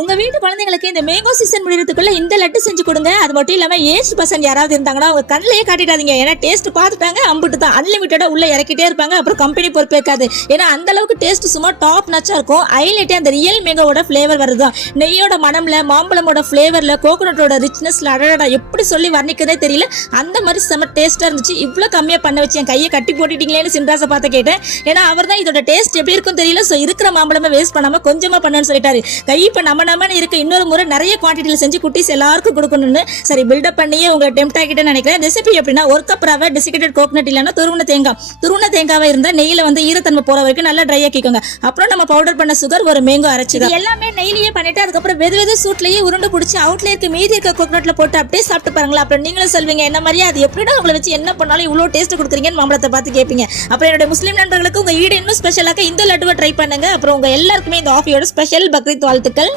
உங்க வீட்டு குழந்தைங்களுக்கு இந்த மேங்கோ சீசன் முடியறதுக்குள்ள இந்த லட்டு செஞ்சு கொடுங்க. அது மட்டும் இல்லாம ஏஜ் பர்சன் யாராவது இருந்தாங்கன்னா அவங்க கண்ணிலேயே காட்டிடாதீங்க. ஏன்னா டேஸ்ட் பார்த்துட்டாங்க அம்பிட்டு தான் அன்லிமிட்டடா உள்ள இறக்கிட்டே இருப்பாங்க. அப்புறம் கம்பெனி பொறுப்பேற்காது. ஏன்னா அந்த அளவுக்கு டேஸ்ட் சும்மா டாப் நச்சா இருக்கும். ஹைலைட்டே அந்த ரியல் மேங்கோட ஃபிளேவர் வருதுதான். நெய்யோட மனம்ல, மாம்பழமோட ஃபிளேவர்ல, கோகோனட்டோட ரிச்னஸ்ல அடடா எப்படி சொல்லி வர்ணிக்கிறதே தெரியல. அந்த மாதிரி செம்ம டேஸ்டா இருந்துச்சு. இவ்வளவு கம்மியா பண்ண வச்சு என் கையை கட்டி போட்டுட்டீங்களேன்னு சின்ராசை பார்த்து கேட்டேன். ஏன்னா அவர் தான் இதோட டேஸ்ட் எப்படி இருக்கும் தெரியல. ஸோ இருக்கிற மாம்பழமே வேஸ்ட் பண்ணாம கொஞ்சமா பண்ணு சொல்லிட்டாரு. கை இப்ப நம்ம இருக்க இன்னொரு முறை நிறைய குவான்டிட்டியில செஞ்சு குட்டீஸ் எல்லாருக்கும் கொடுக்கணும்னு சரி பில்டப் பண்ணியே உங்களை டெம்ப்ட் ஆகிட்டேன்னு நினைக்கிறேன். ரெசிபி எப்படின்னா, ஒரு கப் ரவை, டெசிகேட்டட் கோகனட் இல்லைன்னா துருவன தேங்காவை இருந்தா நெய்யில ஈரத்தன்மை போற வரைக்கும் நல்லா ட்ரை ஆக்கிக்கோங்க. அப்புறம் நம்ம பவுடர் பண்ண சுகர், ஒரு மேங்கோ அரைச்சி எல்லாமே நெய்லியே பண்ணிட்டு அதுக்கப்புறம் வெது சூட்லயே உருண்டு பிடிச்சி அவுட்ல இருக்க மீதி இருக்க கோகனட்ல போட்டு அப்படியே சாப்பிட்டு பாருங்களா. அப்புறம் நீங்களும் சொல்வீங்க என்ன மாதிரியே அது எப்படின்னா உங்களை வச்சு என்ன பண்ணாலும் இவ்வளவு டேஸ்ட் கொடுக்குறீங்கன்னு மாம்பழத்தை பார்த்து கேட்பீங்க. அப்புறம் என்னோட முஸ்லீம் நண்பர்களுக்கு உங்க ஈடு இன்னும் ஸ்பெஷலாக இந்த லட்டுவை ட்ரை பண்ணுங்க. அப்புறம் உங்க எல்லாருக்குமே இந்த ஆஃபியோட ஸ்பெஷல் பக்ரீத் வாழ்த்துக்கள்.